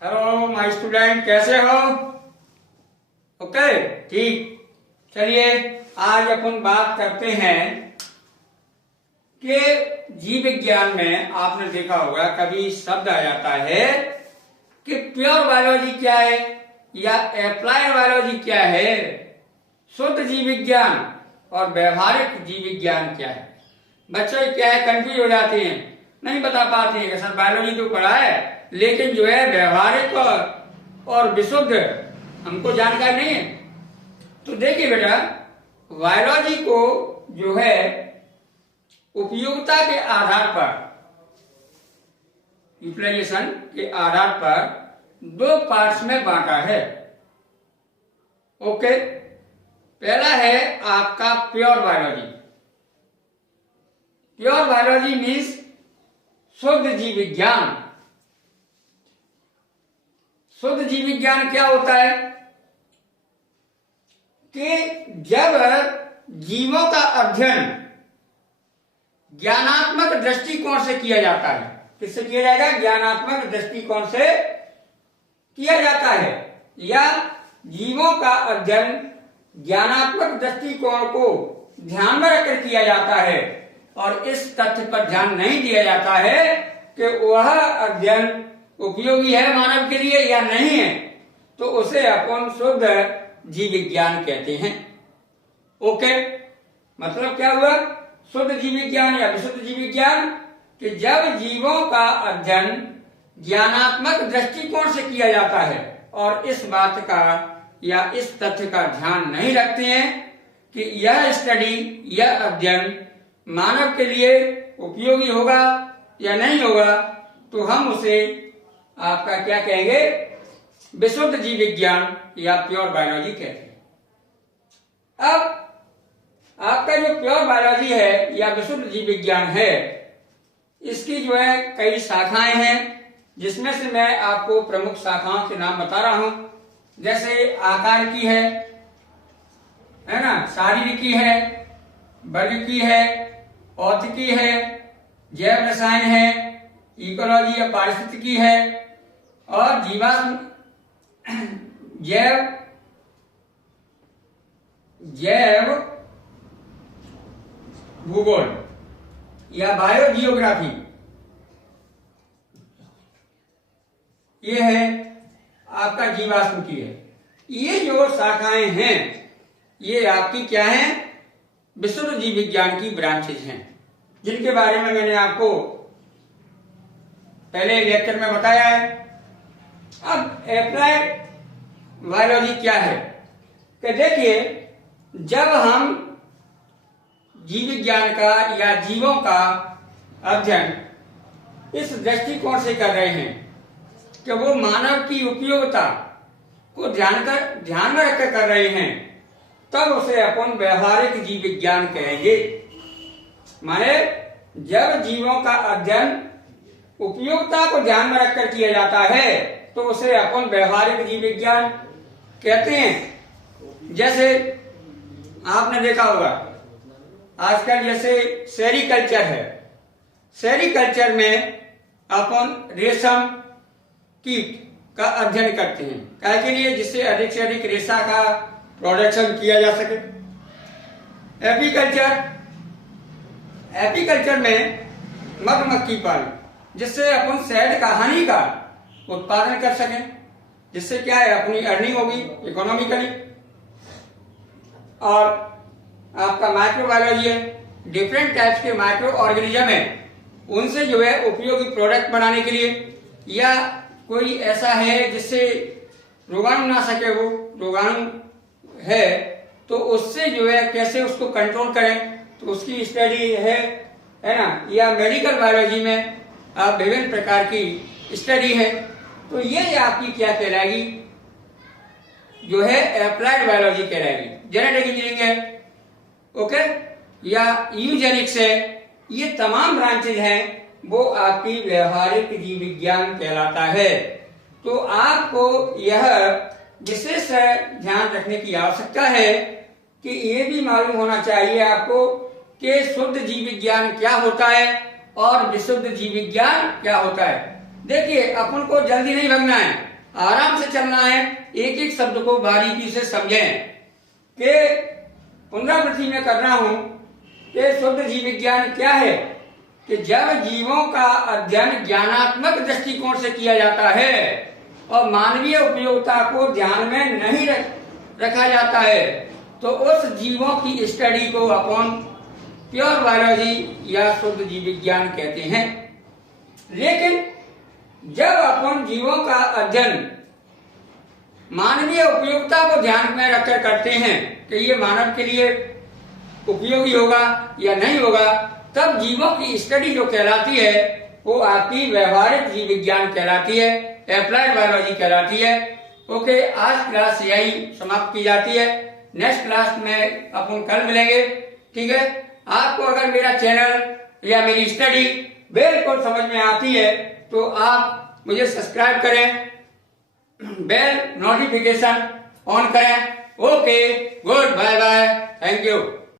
Hello my student, कैसे हो? Okay, ठीक। चलिए आज अपन बात करते हैं कि जीव विज्ञान में आपने देखा होगा कभी शब्द आ जाता है कि प्योर बायोलॉजी क्या है या एप्लाइड बायोलॉजी क्या है, शुद्ध जीव विज्ञान और व्यवहारिक जीव विज्ञान क्या है। बच्चे क्या है, कंफ्यूज हो जाते हैं, नहीं बता पाते हैं कि सर बायोलॉजी तो पढ़ा है लेकिन जो है व्यवहारिक और विशुद्ध हमको जानकारी नहीं है। तो देखिए बेटा, बायोलॉजी को जो है उपयोगिता के आधार पर, यूटिलाइजेशन के आधार पर दो पार्ट्स में बांटा है। ओके, पहला है आपका pure biology. Pure biology means शुद्ध जीव विज्ञान। शुद्ध जीव विज्ञान क्या होता है कि जब जीवों का अध्ययन ज्ञानात्मक दृष्टिकोण से किया जाता है। किससे किया जाएगा? ज्ञानात्मक दृष्टिकोण से किया जाता है, या जीवों का अध्ययन ज्ञानात्मक दृष्टिकोण को ध्यान में रखकर किया जाता है और इस तथ्य पर ध्यान नहीं दिया जाता है कि वह अध्ययन उपयोगी है मानव के लिए या नहीं है, तो उसे अपन शुद्ध जीव विज्ञान कहते हैं। ओके, मतलब क्या हुआ? शुद्ध जीव विज्ञान या विशुद्ध जीव विज्ञान कि जब जीवों का अध्ययन ज्ञानात्मक दृष्टिकोण से किया जाता है और इस बात का या इस तथ्य का ध्यान नहीं रखते हैं कि यह स्टडी, यह अध्ययन मानव के लिए उपयोगी होगा या नहीं होगा, तो हम उसे आपका क्या कहेंगे? विशुद्ध जीव विज्ञान या प्योर बायोलॉजी कहते हैं। अब आपका जो प्योर बायोलॉजी है या विशुद्ध जीव विज्ञान है, इसकी जो है कई शाखाएं हैं, जिसमें से मैं आपको प्रमुख शाखाओं के नाम बता रहा हूं। जैसे आकार की है ना, शारीरिक की है, वर्ग की है, औद्योगिकी है, जैव रसायन है, इकोलॉजी या पारिस्थितिकी है, और जीवाश्म जैव भूगोल या बायोजियोग्राफी, ये है आपका जीवाश्म की है। ये जो शाखाएं हैं ये आपकी क्या है? विशुद्ध जीव विज्ञान की ब्रांचेज हैं, जिनके बारे में मैंने आपको पहले लेक्चर में बताया है। अब एप्लाइड बायोलॉजी क्या है कि देखिए, जब हम जीव विज्ञान का या जीवों का अध्ययन इस दृष्टिकोण से कर रहे हैं कि वो मानव की उपयोगिता को ध्यान में रखकर कर रहे हैं, तब उसे अपन व्यवहारिक जीव विज्ञान कहेंगे। माने जब जीवों का अध्ययन उपयोगिता को ध्यान में रखकर किया जाता है तो उसे अपन व्यवहारिक जीव विज्ञान कहते हैं। जैसे आपने देखा होगा आजकल जैसे सेरीकल्चर है, सेरीकल्चर में अपन रेशम कीट का अध्ययन करते हैं, क्या के लिए? जिससे अधिक से अधिक रेशा का प्रोडक्शन किया जा सके। एपीकल्चर में मधुमक्खी पालन, जिससे अपन शहद का हनी का उत्पादन कर सकें, जिससे क्या है अपनी अर्निंग होगी इकोनॉमिकली। और आपका माइक्रोबायोलॉजी है, डिफरेंट टाइप्स के माइक्रो ऑर्गेनिज्म है, उनसे जो है उपयोगी प्रोडक्ट बनाने के लिए, या कोई ऐसा है जिससे रोगाणु ना सके, वो रोगाणु है तो उससे जो है कैसे उसको कंट्रोल करें, तो उसकी स्टडी है ना। या मेडिकल बायोलॉजी में आप विभिन्न प्रकार की स्टडी है, तो ये आपकी क्या कहलाएगी? जो है एप्लाइड बायोलॉजी कहलाएगी। जेनेटिक इंजीनियरिंग है, ओके, या यूजेनिक्स है, ये तमाम ब्रांचेज हैं, वो आपकी व्यवहारिक जीव विज्ञान कहलाता है। तो आपको यह विशेष ध्यान रखने की आवश्यकता है कि ये भी मालूम होना चाहिए आपको कि शुद्ध जीव विज्ञान क्या होता है और विशुद्ध जीव विज्ञान क्या होता है। देखिए, अपन को जल्दी नहीं भागना है, आराम से चलना है, एक एक शब्द को बारीकी से समझें। कि पुनरावृत्ति में कर रहा हूं कि शुद्ध जीव विज्ञान क्या है, कि जब जीवों का अध्ययन ज्ञानात्मक दृष्टिकोण से किया जाता है और मानवीय उपयोगिता को ध्यान में नहीं रखा जाता है, तो उस जीवों की स्टडी को अपन प्योर बायोलॉजी या शुद्ध जीव विज्ञान कहते हैं। लेकिन जब अपन जीवों का अध्ययन मानवीय उपयोगिता को ध्यान में रखकर करते हैं कि ये मानव के लिए उपयोगी होगा या नहीं होगा, तब जीवों की स्टडी जो कहलाती है वो आपकी व्यवहारिक जीव विज्ञान कहलाती है, एप्लाइड बायोलॉजी कहलाती है। ओके, आज क्लास यही समाप्त की जाती है। नेक्स्ट क्लास में अपन कल मिलेंगे, ठीक है। आपको अगर मेरा चैनल या मेरी स्टडी बिल्कुल समझ में आती है तो आप मुझे सब्सक्राइब करें, बेल नोटिफिकेशन ऑन करें। Okay, good bye bye, thank you.